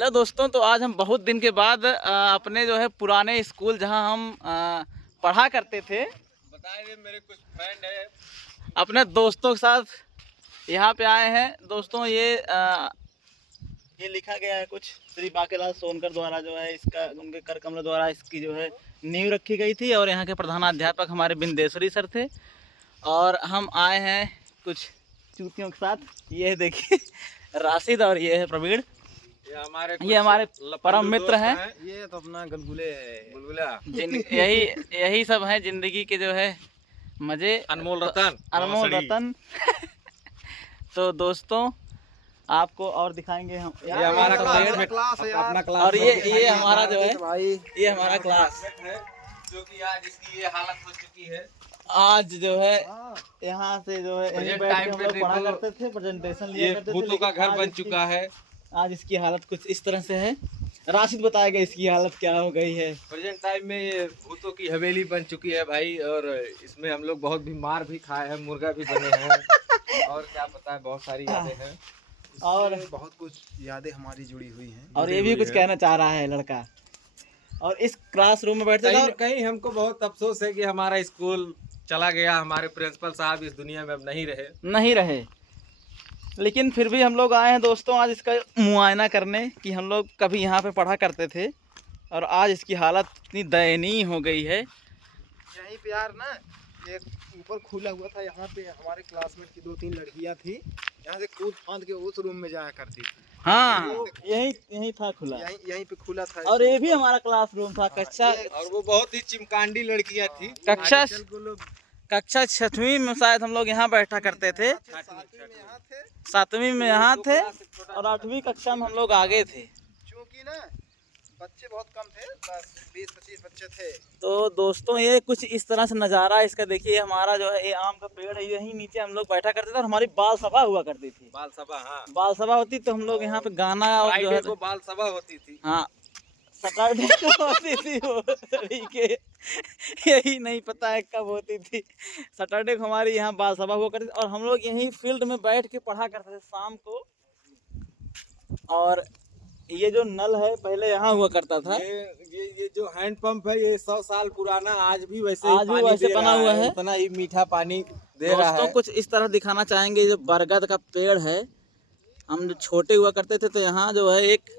Hello दोस्तों, तो आज हम बहुत दिन के बाद अपने जो है पुराने स्कूल जहां हम पढ़ा करते थे, बताइए मेरे कुछ फ्रेंड है अपने दोस्तों के साथ यहाँ पे आए हैं। दोस्तों ये लिखा गया है कुछ श्री बांकेलाल सोनकर द्वारा जो है इसका, उनके कर कमल द्वारा इसकी जो है नींव रखी गई थी और यहाँ के प्रधानाध्यापक हमारे बिंदेश्वरी सर थे। और हम आए हैं कुछ चूतियों के साथ। ये देखिए राशिद और ये है प्रवीण। ये हमारे परम मित्र हैं। ये तो अपना गलगुले है, गुलगुला यही सब है जिंदगी के जो है मजे, अनमोल रतन, अनमोल रतन। तो दोस्तों आपको और दिखाएंगे हम। ये हमारा क्लास है, अपना क्लास। और ये हमारा जो है भाई, ये हमारा क्लास है जो कि आज इसकी ये हालत हो चुकी है। आज जो है यहाँ से जो है टाइम पे पढ़ा करते थे, प्रेजेंटेशन लिया करते थे। भूतों का घर बन चुका है। आज इसकी हालत कुछ इस तरह से है। राशिद बताएगा इसकी हालत क्या हो गई है। प्रेजेंट टाइम में ये भूतों की हवेली बन चुकी है भाई, और इसमें हम लोग बहुत भी मार भी खाए हैं, मुर्गा भी बने हैं और क्या पता है, बहुत सारी यादें हैं और बहुत कुछ यादें हमारी जुड़ी हुई हैं। और ये भी कुछ कहना चाह रहा है लड़का। और इस क्लासरूम में बैठते थे। कहीं हमको बहुत अफसोस है कि हमारा स्कूल चला गया, हमारे प्रिंसिपल साहब इस दुनिया में अब नहीं रहे। लेकिन फिर भी हम लोग आए हैं दोस्तों आज इसका मुआयना करने कि हम लोग कभी यहाँ पे पढ़ा करते थे और आज इसकी हालत इतनी दयनीय हो गई है। यहीं पे यार ना एक ऊपर खुला हुआ था, यहाँ पे हमारे क्लासमेट की 2-3 लड़कियाँ थी, यहाँ से कूद फांद के उस रूम में जाया करती थी। हाँ, यही था खुला, यहीं पे खुला था। और ये भी हमारा क्लासरूम था कक्षा, और वो बहुत ही चिमकांडी लड़कियाँ थी। कक्षा 6वीं में शायद हम लोग यहाँ बैठा करते थे, 7वीं में यहाँ थे और 8वीं कक्षा में हम लोग आगे थे। क्योंकि ना बच्चे बहुत कम थे, बस 20-25 बच्चे थे। तो दोस्तों ये कुछ इस तरह से नज़ारा इसका देखिए। हमारा जो है ये आम का पेड़ है, यहीं नीचे हम लोग बैठा करते थे और हमारी बाल सभा हुआ करती थी। बाल सभा, हाँ, बाल सभा होती तो हम लोग यहाँ पे गाना और जो है तो बाल सभा होती थी। हाँ, सैटरडे को होती थी वो सभी के, यही नहीं पता है कब होती थी। सैटरडे को हमारी यहाँ बाल सभा हुआ करती थी और हम लोग यहीं फील्ड में बैठ के पढ़ा करते थे शाम को। और ये जो नल है पहले यहाँ हुआ करता था। ये जो हैंड पंप है ये 100 साल पुराना, आज भी वैसे बना हुआ है, उतना ही मीठा पानी दे रहा है। दोस्तों कुछ इस तरह दिखाना चाहेंगे, जो बरगद का पेड़ है, हम जो छोटे हुआ करते थे तो यहाँ जो है एक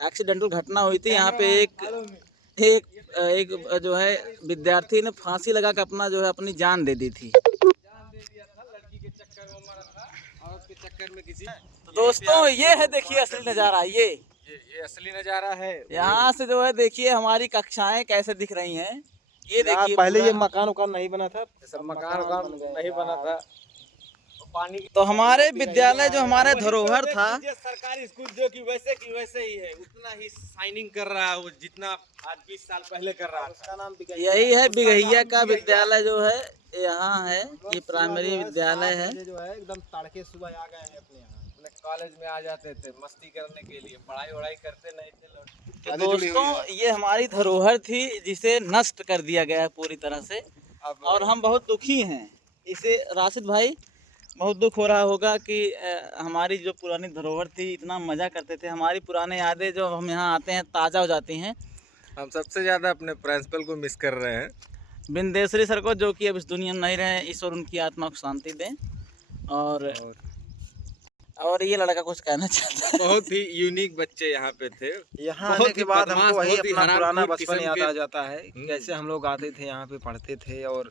एक्सीडेंटल घटना हुई थी। यहाँ पे एक जो है विद्यार्थी ने फांसी लगा के अपना जो है अपनी जान दे दी थी। लड़की के चक्कर में मरा था, औरत के चक्कर में किसी। तो दोस्तों ये है, देखिए असली नज़ारा। ये असली नज़ारा है। यहाँ से जो है देखिए हमारी कक्षाएं कैसे दिख रही हैं। ये देखिए पहले ये मकान उकान नहीं बना था, सब मकान नहीं बना था। पानी तो हमारे विद्यालय जो हमारे धरोहर था, सरकारी स्कूल जो कि वैसे ही है, उतना ही शाइनिंग कर रहा है वो जितना आज 20 साल पहले कर रहा था। उसका नाम यही है बिगहिया का विद्यालय जो है यहाँ है। ये प्राइमरी विद्यालय है। जो है एकदम तड़के सुबह आ गए हैं अपने यहाँ। अपने कॉलेज में आ जाते थे मस्ती करने के लिए, पढ़ाई वढ़ाई करते नहीं थे। तो दोस्तों ये हमारी धरोहर थी जिसे नष्ट कर दिया गया है पूरी तरह से, और हम बहुत दुखी हैं इसे। राशिद भाई बहुत दुख हो रहा होगा कि हमारी जो पुरानी धरोहर थी, इतना मज़ा करते थे, हमारी पुरानी यादें जो हम यहाँ आते हैं ताज़ा हो जाती हैं। हम सबसे ज़्यादा अपने प्रिंसिपल को मिस कर रहे हैं, बिंदेश्वरी सर को, जो कि अब इस दुनिया में नहीं रहे। ईश्वर उनकी आत्मा को शांति दें। और ये लड़का कुछ कहना चाहता है। बहुत ही यूनिक बच्चे यहाँ पे थे। यहाँ आने के बाद हमको वही अपना पुराना बचपन याद आ जाता है, कैसे हम लोग आते थे यहाँ पे, पढ़ते थे और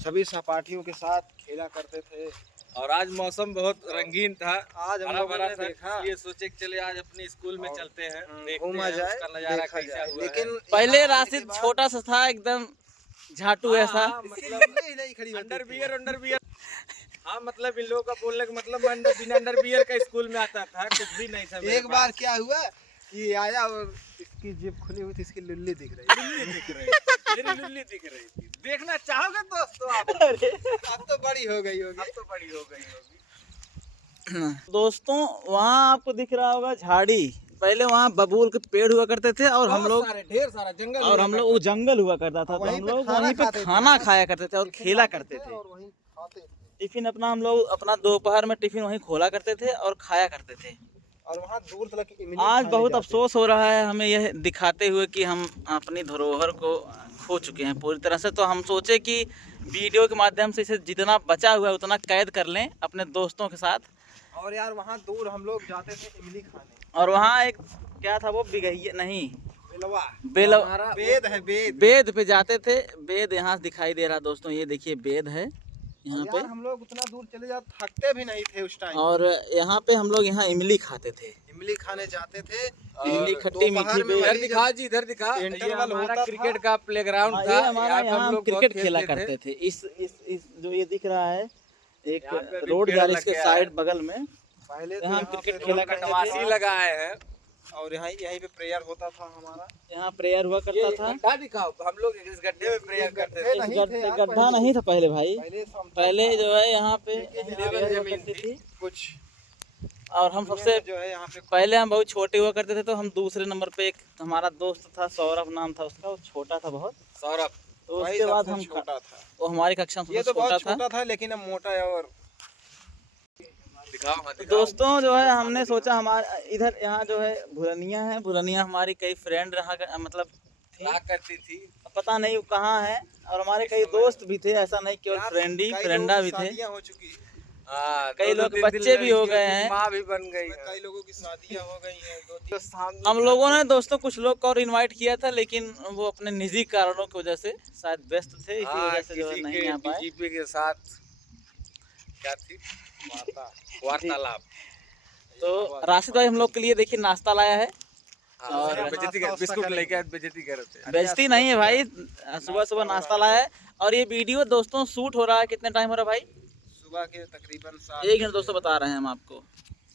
सभी सहपाठियों के साथ खेला करते थे। और आज मौसम बहुत रंगीन था, आज हम लोगों ने देखा, ये सोचे कि चले आज अपने स्कूल में चलते हैं, घूमा जाए, उसका नजारा कैसा हुआ। लेकिन पहले राशिद छोटा सा था, एकदम झाटू ऐसा, अंडरवियर। हाँ, मतलब इन लोगों का बोलने का मतलब बिना अंडरवियर का स्कूल में आता था, कुछ भी नहीं था। एक बार क्या हुआ कि आया और इसकी जेब खुली हुई थी, इसकी लुल्ली दिख रही थी। देखना चाहोगे दोस्तों आप? अब तो बड़ी हो गई होगी। दोस्तों वहाँ आपको दिख रहा होगा झाड़ी, पहले वहाँ बबूल के पेड़ हुआ करते थे और हम लोग ढेर सारा जंगल, और हम लोग वो जंगल हुआ करता था, तो हम लोग वहीं पे खाना खाया करते थे और खेला करते थे। टिफिन अपना हम लोग अपना दोपहर में टिफिन वहीं खोला करते थे और खाया करते थे। और वहाँ दूर तक इमली आज खाने बहुत जाते अफसोस हो रहा है हमें यह दिखाते हुए कि हम अपनी धरोहर को खो चुके हैं पूरी तरह से। तो हम सोचे कि वीडियो के माध्यम से इसे जितना बचा हुआ है उतना कैद कर लें अपने दोस्तों के साथ। थे। और यार वहाँ दूर हम लोग जाते थे इमली खाने। और वहाँ एक क्या था वो बिगहिया नहीं बेलवा बेलवा बेद है बेद। बेद पे जाते थे। बेद यहाँ दिखाई दे रहा दोस्तों, ये देखिए बेद है यहाँ पे। यार हम लोग उतना दूर चले जाते थकते भी नहीं थे उस टाइम। और यहाँ पे हम लोग यहाँ इमली खाते थे, इमली खाने जाते थे। इमली खट्टी मीठी बेद। इधर दिखा जी, इधर दिखा। ये इंटरवल हमारा होता क्रिकेट था। का प्लेग्राउंड हाँ, था। ये हमारा यहाँ पे यहाँ हम हम लोग क्रिकेट बहुत खेला खेलते करते थे। इस जो ये दिख रहा है एक यहाँ पे अभी रोड पेड़ जा रही लग इसके गया साइड है। बगल में। पहले तो यहाँ यहाँ क्रिकेट पे खेला रोड करते रहते नवासी थे। लगाए हैं। और यहीं पे प्रेयर होता था हमारा। यहाँ प्रेयर हुआ ये करता था। गड्ढा दिखाओ, हम लोग इस गड्ढे में प्रेयर करते थे। इस गड्ढा नहीं था पहले भाई, पहले जो है यहाँ पे लेवल प्रेयर हुआ जमीन करती थी। थी। कुछ और हम सबसे जो है यहाँ पे पहले हम बहुत छोटे हुआ करते थे, तो हम दूसरे नंबर पे एक हमारा दोस्त था, सौरभ नाम था उसका, वो छोटा था बहुत। सौरभ। तो वही उसके बाद सबसे हम छोटा था। वो हमारी कक्षा में ये सबसे तो बहुत छोटा था। छोटा था लेकिन अब मोटा है। और दिखाओ, हाँ, तो दिखाओ। दोस्तों जो है हमने सोचा हमारा इधर यहाँ जो है भुरनिया है, भुरनिया हमारी कई फ्रेंड रहा मतलब थी, रहा करती थी। पता नहीं वो कहाँ है। और हमारे कई दोस्त भी थे, ऐसा नहीं केवल फ्रेंड ही, फ्रेंडा भी थे। शादियां हो चुकी। हाँ, कई दो-दो, लोग तीन-तीन बच्चे भी हो लड़कियों गए की हैं। माँ भी बन गई है। कई लोगों की शादियां हो गई हैं। 2-3 हम लोगों ने दोस्तों कुछ लोग को और इनवाइट किया था, लेकिन वो अपने निजी कारणों की वजह से शायद व्यस्त थे, इसी हाँ, वजह से जो है किसी नहीं के आ पाए। बीजेपी के साथ क्या थी वार्तालाप। तो राशिद भाई हम लोग के लिए देखिए नाश्ता लाया है। और और बेइज्जती कर, बिस्कुट लेके आए, बेइज्जती कर रहे थे। बेइज्जती नहीं है भाई, सुबह सुबह नाश्ता लाया है। और ये वीडियो दोस्तों शूट हो रहा है, कितने टाइम हो रहा है भाई? सुबह के तकरीबन 1 घंटे दोस्तों बता रहे हैं हम आपको।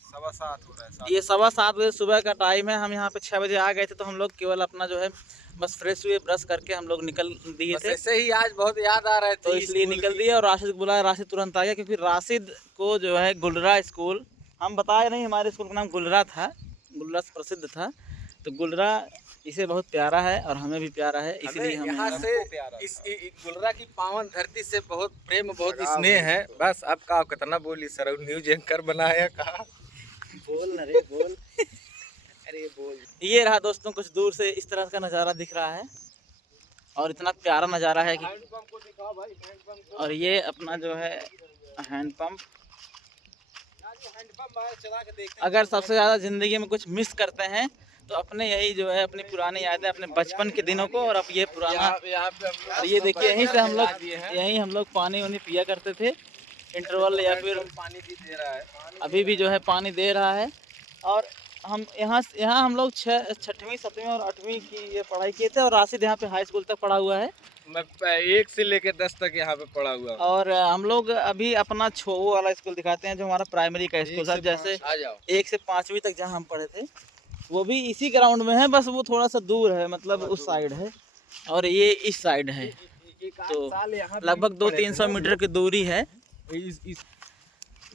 7:15 हो रहा है। ये 7:15 बजे सुबह का टाइम है। हम यहाँ पे 6 बजे आ गए थे, तो हम लोग केवल अपना जो है बस फ्रेश हुए, ब्रश करके हम लोग निकल दिए बस थे। ऐसे ही आज बहुत याद आ रहे थे, तो इसलिए स्कूल निकल की। दिए और राशिद को बुलाया, राशिद तुरंत आ गया, क्योंकि राशिद को जो है गुलरा स्कूल, हम बताए नहीं, हमारे स्कूल का नाम गुलरा था, गुलरा से प्रसिद्ध था। तो गुलरा इसे बहुत प्यारा है और हमें भी प्यारा है, इसलिए हमें हम यहाँ यहाँ- से इस गुलरा की पावन धरती से बहुत प्रेम, बहुत स्नेह है। बस अब का कितना बोली सर, न्यूज एंकर बनाया कहा। बोल न रे बोल। अरे बोल। ये रहा दोस्तों, कुछ दूर से इस तरह का नज़ारा दिख रहा है और इतना प्यारा नज़ारा है कि, हैंडपंप को दिखाओ भाई, हैंडपंप को। और ये अपना जो है हैंडपम्प। हैंडपंप है, चला के देखते हैं। अगर सबसे ज़्यादा ज़िंदगी में कुछ मिस करते हैं तो अपने यही जो है अपनी पुरानी यादें, अपने बचपन के दिनों को। और अब ये पुराना, यहाँ पे हम और लोग ये देखिए यहीं से हम लोग दिए हैं। यहीं हम लोग पानी वानी पिया करते थे इंटरवल, या फिर पानी भी दे रहा है। अभी भी जो है पानी दे रहा है। और हम यहाँ हम लोग 6वीं 7वीं और 8वीं की ये पढ़ाई किए थे, और राशिद यहाँ पे हाई स्कूल तक पढ़ा हुआ है। मैं 1 से लेकर 10 तक यहाँ पे पढ़ा हुआ हूँ। और हम लोग अभी अपना वो वाला स्कूल दिखाते हैं जो हमारा प्राइमरी का स्कूल था, जैसे आ जाओ। 1 से 5वीं तक जहाँ हम पढ़े थे, वो भी इसी ग्राउंड में है, बस वो थोड़ा सा दूर है, मतलब उस साइड है और ये इस साइड है। तो लगभग 200-300 मीटर की दूरी है।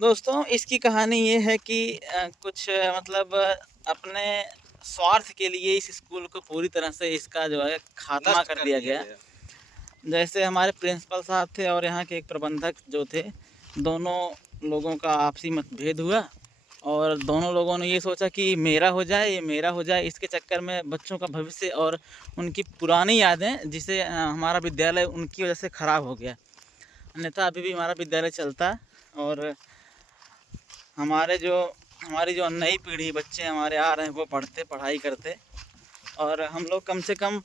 दोस्तों इसकी कहानी ये है कि कुछ मतलब अपने स्वार्थ के लिए इस स्कूल को पूरी तरह से इसका जो है खात्मा कर दिया गया। जैसे हमारे प्रिंसिपल साहब थे और यहाँ के एक प्रबंधक जो थे, दोनों लोगों का आपसी मतभेद हुआ और दोनों लोगों ने ये सोचा कि मेरा हो जाए, ये मेरा हो जाए। इसके चक्कर में बच्चों का भविष्य और उनकी पुरानी यादें, जिसे हमारा विद्यालय उनकी वजह से ख़राब हो गया। अन्यथा अभी भी हमारा विद्यालय चलता और हमारी जो नई पीढ़ी बच्चे हमारे आ रहे हैं वो पढ़ते, पढ़ाई करते, और हम लोग कम से कम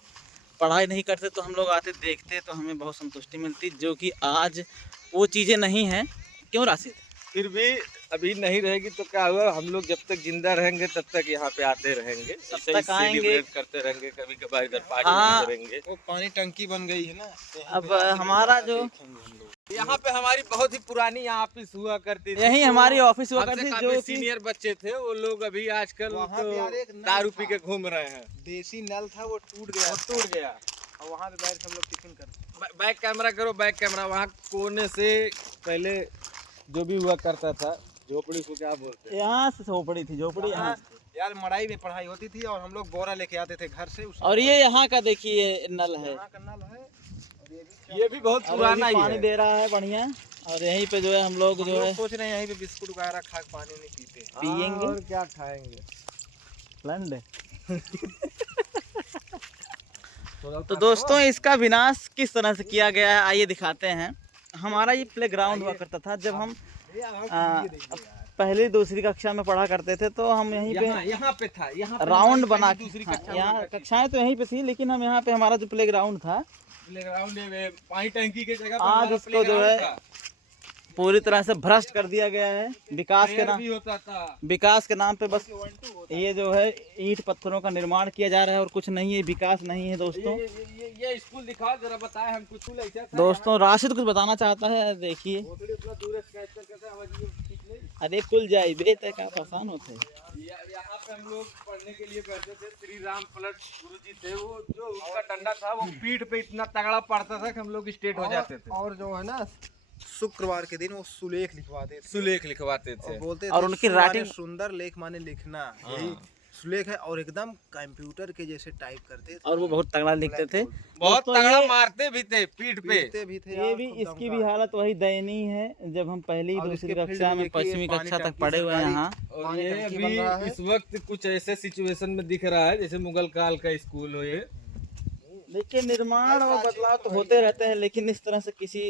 पढ़ाई नहीं करते तो हम लोग आते देखते तो हमें बहुत संतुष्टि मिलती, जो कि आज वो चीज़ें नहीं हैं। क्यों राशिद? फिर भी अभी नहीं रहेगी तो क्या हुआ, हम लोग जब तक जिंदा रहेंगे तब तक यहाँ पे आते रहेंगे, तब इसे तक आएंगे, सेलिब्रेट करते रहेंगे, कभी कभार इधर पार्टी हाँ। करेंगे। वो पानी टंकी बन गई है ना, तो यहाँ अब पे आके हमारा जो यहाँ पे हमारी बहुत ही पुरानी ऑफिस हुआ करती थी, यही तो हमारी ऑफिस हुआ हमसे करती, काफी जो कि सीनियर बच्चे थे, वो लोग अभी आजकल वहाँ पे यार एक तो नल दारू था। पी के घूम रहे हैं। देसी नल था, वो टूट गया। टूट गया। और वहाँ पे बैठ के हम लोग टिफिन करते। बैक कैमरा करो, बैक कैमरा। वहाँ कोने से पहले जो भी हुआ करता था, झोपड़ी को क्या बोलते हैं, यहाँ से झोपड़ी थी, झोपड़ी यहाँ से। यार मड़ाई में पढ़ाई होती थी और हम लोग बोरा लेके आते थे घर से। और ये यहाँ का देखिए नल है, यहाँ का नल है और ये भी बहुत और पुराना अभी ही पानी है। दे रहा है बढ़िया। और यहीं पे जो है हम लोग जो है सोच रहे हैं यहीं पे बिस्कुट वगैरह खा के पानी नहीं पीते। पिएंगे। और क्या खाएंगे। लंड। तो दोस्तों इसका विनाश किस तरह से किया गया है आइए दिखाते हैं। हमारा ये प्ले ग्राउंड हुआ करता था जब हम पहली दूसरी कक्षा में पढ़ा करते थे, तो हम यहीं पे यहाँ पे था, यहाँ पे राउंड हमारी बना पहली के दूसरी हाँ, कक्षा यहाँ हुआ करती थी। कक्षाएं तो यहीं पे थी, लेकिन हम यहाँ पे हमारा जो प्ले ग्राउंड था प्लेग्राउंड में पानी टंकी के जगह पे आज हमारा इसको जो प्लेग्राउंड है था। पूरी तरह से भ्रष्ट कर दिया गया है। विकास के प्रेयर नाम भी होता था। विकास के नाम पे बस ये जो है ईंट पत्थरों का निर्माण किया जा रहा है और कुछ नहीं है, विकास नहीं है दोस्तों। ये स्कूल दिखाओ जरा, बताए हमको स्कूल ऐसा था। दोस्तों राशिद कुछ बताना चाहता है, देखिए। उतना दूर स्केच करके आवाज़ ठीक नहीं। अरे कुल जाए बेत है का परेशान होते हैं। यहाँ पे हम लोग पढ़ने के लिए बैठे थे। श्री राम पलट गुरु जी थे, वो जो उनका डंडा था वो पीठ पे इतना तगड़ा पड़ता था कि हम लोग स्टेट हो जाते थे। और जो है ना शुक्रवार के दिन वो सुलेख लिखवाते थे। सुलेख लिखवाते थे और बोलते और थे उनकी सु माने राइटिंग सुंदर, लेख माने लिखना, यही सुलेख है। और एकदम कंप्यूटर के जैसे टाइप करते थे और वो बहुत तगड़ा लिखते थे। बहुत दोस्तों, तगड़ा ये- मारते भी थे पीठ पे। पीटते भी थे ये यार, भी खूब इसकी भी दमका। हालत वही दयनीय है जब हम पहली और दूसरी इसके फील्ड कक्षा में में देखिए, पश्चिमी पानी कक्षा तक टंकी पढ़े हुए हैं सरकारी। यहाँ। और पानी ये टंकी भी बन रहा है। इस वक्त कुछ ऐसे सिचुएशन में दिख रहा है जैसे मुगल काल का स्कूल हो ये। देखिए निर्माण और बदलाव तो होते रहते हैं, लेकिन इस तरह से किसी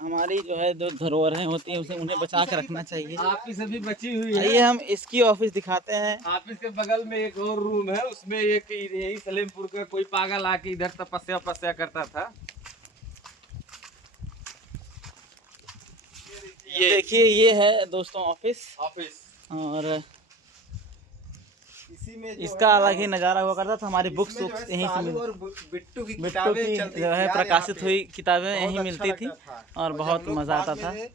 हमारी जो है जो धरोहरें होती हैं उसे उन्हें बचा के रखना चाहिए। ऑफिस अभी बची हुई है। आइए हम इसकी ऑफिस दिखाते हैं। ऑफिस के बगल में एक और रूम है, उसमें एक यही सलेमपुर का कोई पागल आके इधर तपस्या करता था। ये देखिए ये है दोस्तों ऑफिस। ऑफिस और इसी में जो इसका है अलग ही नज़ारा हुआ करता था। हमारी बुक्स इसमें जो है यहीं से सालू मिल और बिट्टू की बिट्टू किताबें की चलती जो थी है यार प्रकाशित यहाँ पे। हुई किताबें बहुत यहीं अच्छा मिलती थी लगता था। और जब बहुत हम लोग मज़ा पास आता में था। थे,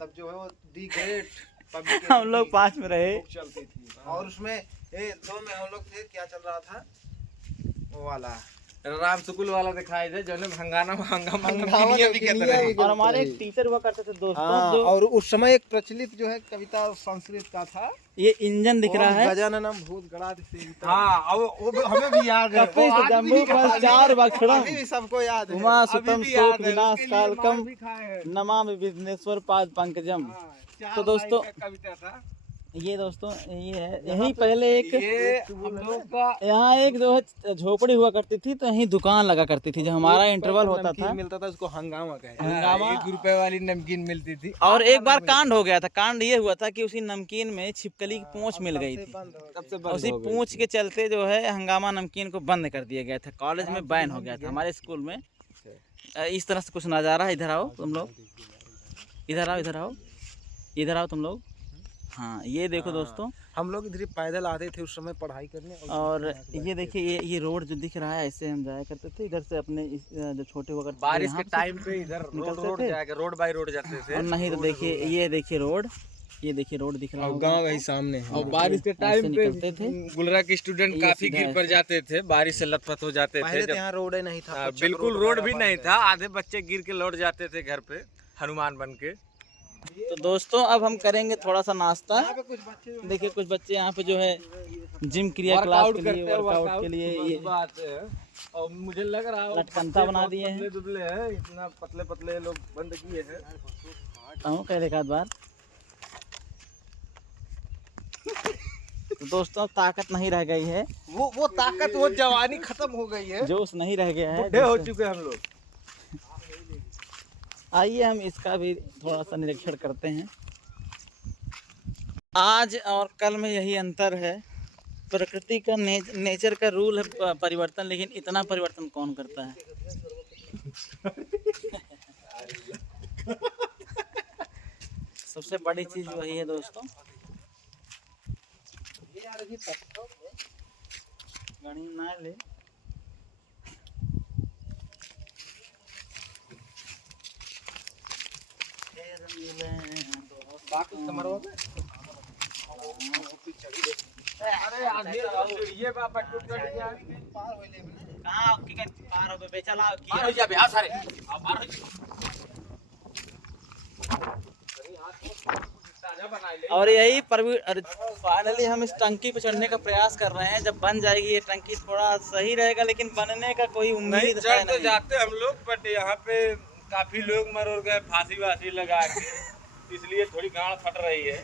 तब जो है वो दी ग्रेट पब्लिकेशन हम लोग की 5 में रहे। बुक चलती थी। और उसमें ये 2 में हम लोग थे, क्या चल रहा था वो वाला राम सुकुल वाला दिखाई दे जो हंगामा हंगामा नमकीनिया भी कहते रहे। और हमारे एक टीचर हुआ करते थे दोस्तों हाँ, जो और उस समय एक प्रचलित जो है कविता संस्कृत का था, ये इंजन दिख रहा है। गजाननम भूत गणाधिप सेवितम। हाँ, वो हमें भी याद है। कपिस वो आज जम्बू भी फल याद चार है। बक्षणम अभी भी सबको याद है। उमा अभी सुतम भी शोक याद है, विनाश उसके लिए मार कालकम भी खाए हैं। नमामि विघ्नेश्वर पाद पंकजम। हाँ, चार तो दोस्तों लाइन का कविता था। ये दोस्तों ये है, यहीं पहले एक ये हम लोग का यहाँ एक जो है झोपड़ी हुआ करती थी, तो यहीं दुकान लगा करती थी। जब हमारा इंटरवल होता था मिलता था, उसको हंगामा कहते हंगामा। 1 रुपए वाली नमकीन मिलती थी। और एक बार कांड हो गया था। कांड ये हुआ था कि उसी नमकीन में छिपकली की पूंछ मिल गई थी। तब से उसी पूंछ के चलते जो है हंगामा नमकीन को बंद कर दिया गया था। कॉलेज में बैन हो गया था। हमारे स्कूल में इस तरह से कुछ नज़ारा है। इधर आओ तुम लोग, इधर आओ, इधर आओ, इधर आओ तुम लोग। हाँ ये देखो दोस्तों, हम लोग इधर पैदल आते थे उस समय पढ़ाई करने। और ये देखिए ये रोड जो दिख रहा है, ऐसे हम जाया करते थे इधर से अपने जो छोटे हुआ करते थे, बारिश यहाँ के से टाइम पे इधर रोड थे। जाके रोड बाय रोड जाते थे। और नहीं तो देखिए ये देखिए रोड, ये देखिए रोड दिख रहा और होगा गांव आपको। वही सामने है। और बारिश के ऐसे टाइम पे निकलते थे। गुलरा के स्टूडेंट ये काफी सीधा गिर पर ऐसे। जाते थे, बारिश से लथपथ हो जाते पहले थे। तो यहाँ रोड नहीं था, कच्चा बिल्कुल रोड भी वगैरह नहीं बन था, आधे बच्चे गिर के लौट जाते थे घर पे हनुमान बन के। तो दोस्तों अब हम करेंगे थोड़ा सा नाश्ता। यहाँ पे कुछ बच्चे जो देखिए कुछ बच्चे यहाँ पे जो है जिम क्रिया क्लास के लिए, वर्कआउट के लिए ये बात है। और मुझे लग रहा है लटकनता बना दिए हैं। पतले दुबले हैं, इतना पतले पतले लोग बंद किए हैं। कह एक आध बार। तो दोस्तों ताकत नहीं रह गई है, वो ताकत, वो जवानी खत्म हो गई है। जोश नहीं रह गया है। बुढ़े हो चुके हम लोग। आइए हम इसका भी थोड़ा सा निरीक्षण करते हैं। आज और कल में यही अंतर है। प्रकृति का नेचर का रूल है परिवर्तन, लेकिन इतना परिवर्तन कौन करता है। सबसे बड़ी चीज वही है दोस्तों। गाड़ी ना ले अरे आगे ये बाबा टूट गया। कहाँ पार हो गए चला पार हो जा बे, आ सारे आ पार हो जा। और यही फाइनली हम इस टंकी पे चढ़ने का प्रयास कर रहे हैं। जब बन जाएगी ये टंकी थोड़ा सही रहेगा, लेकिन बनने का कोई उम्मीद है नहीं। जाते हम लोग, बट यहाँ पे काफी लोग मर गए फांसी वासी लगा के, इसलिए थोड़ी गाड़ फट रही है।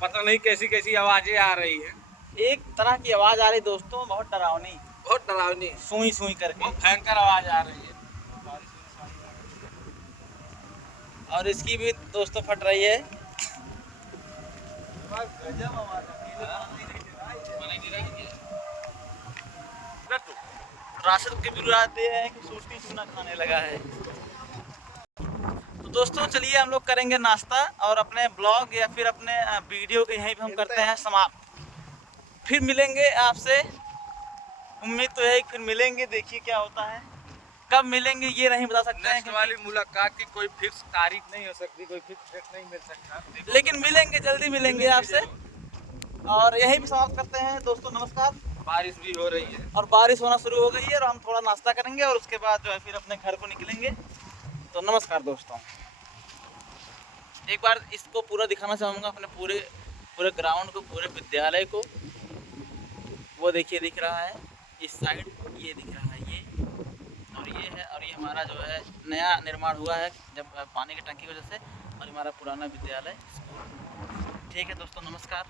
पता नहीं कैसी कैसी आवाजें आ रही है। एक तरह की आवाज आ रही दोस्तों, बहुत डरावनी, बहुत डरावनी, सुई सुई करके, बहुत भयंकर आवाज आ रही है। और इसकी भी दोस्तों फट रही है। राशिद के बिल आते हैं कि सूटी चूना खाने लगा है। तो दोस्तों चलिए हम लोग करेंगे नाश्ता और अपने ब्लॉग या फिर अपने वीडियो को यहीं पे हम करते हैं समाप्त। फिर मिलेंगे आपसे, उम्मीद तो है फिर मिलेंगे, देखिए क्या होता है। कब मिलेंगे ये नहीं बता सकते हैं, नेक्स्ट वाली मुलाकात की कोई फिक्स तारीख नहीं हो सकती, कोई फिक्स डेट नहीं मिल सकता, लेकिन मिलेंगे, जल्दी मिलेंगे आपसे। और यहीं पे समाप्त करते हैं दोस्तों, नमस्कार। बारिश भी हो रही है और बारिश होना शुरू हो गई है और हम थोड़ा नाश्ता करेंगे और उसके बाद जो है फिर अपने घर को निकलेंगे। तो नमस्कार दोस्तों। एक बार इसको पूरा दिखाना चाहूँगा, अपने पूरे ग्राउंड को, पूरे विद्यालय को। वो देखिए दिख रहा है इस साइड, ये दिख रहा है ये, और ये है, और ये हमारा जो है नया निर्माण हुआ है जब पानी की टंकी की वजह से, और हमारा पुराना विद्यालय स्कूल। ठीक है दोस्तों, नमस्कार।